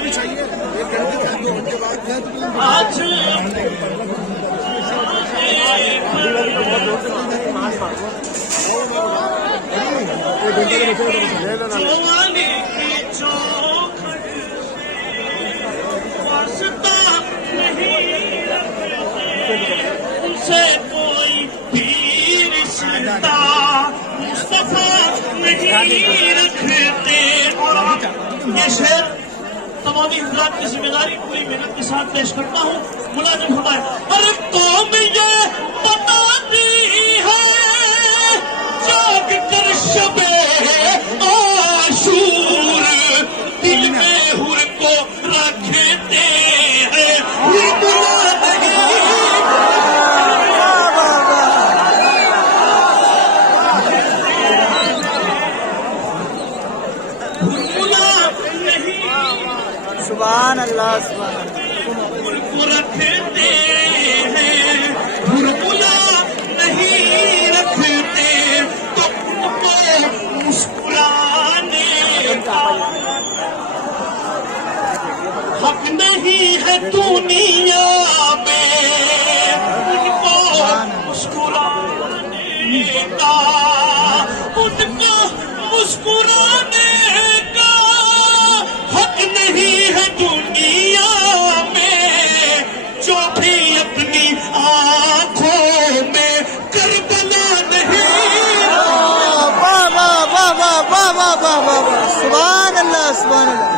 भी चाहिए 1 घंटे 2 घंटे बाद आज जवानी की चौखट वास्ता नहीं उनसे कोई भी रिश्ता मुस्तफा नहीं रखते। और आप ये शेर तमामी हजरात की जिम्मेदारी पूरी मेहनत के साथ पेश करता हूँ। मुलाजिम फरमाए, अरे कौम ये बताती है जाग कर शबे आशूर दिल में हुर को रखते हैं बुला नहीं। सुभान अल्लाह सुभान को रखते हैं बुला नहीं रखते तो उनको मुस्कुराने का हक नहीं है दुनिया में उनको मुस्कुराने का, उनको मुस्कुराने का हक नहीं है दुनिया में। जो भी अपनी आंखों में करबला नहीं। वाह वाह वाह वाह वाह वाह वाह वाह, सुभान अल्लाह सुभान अल्लाह।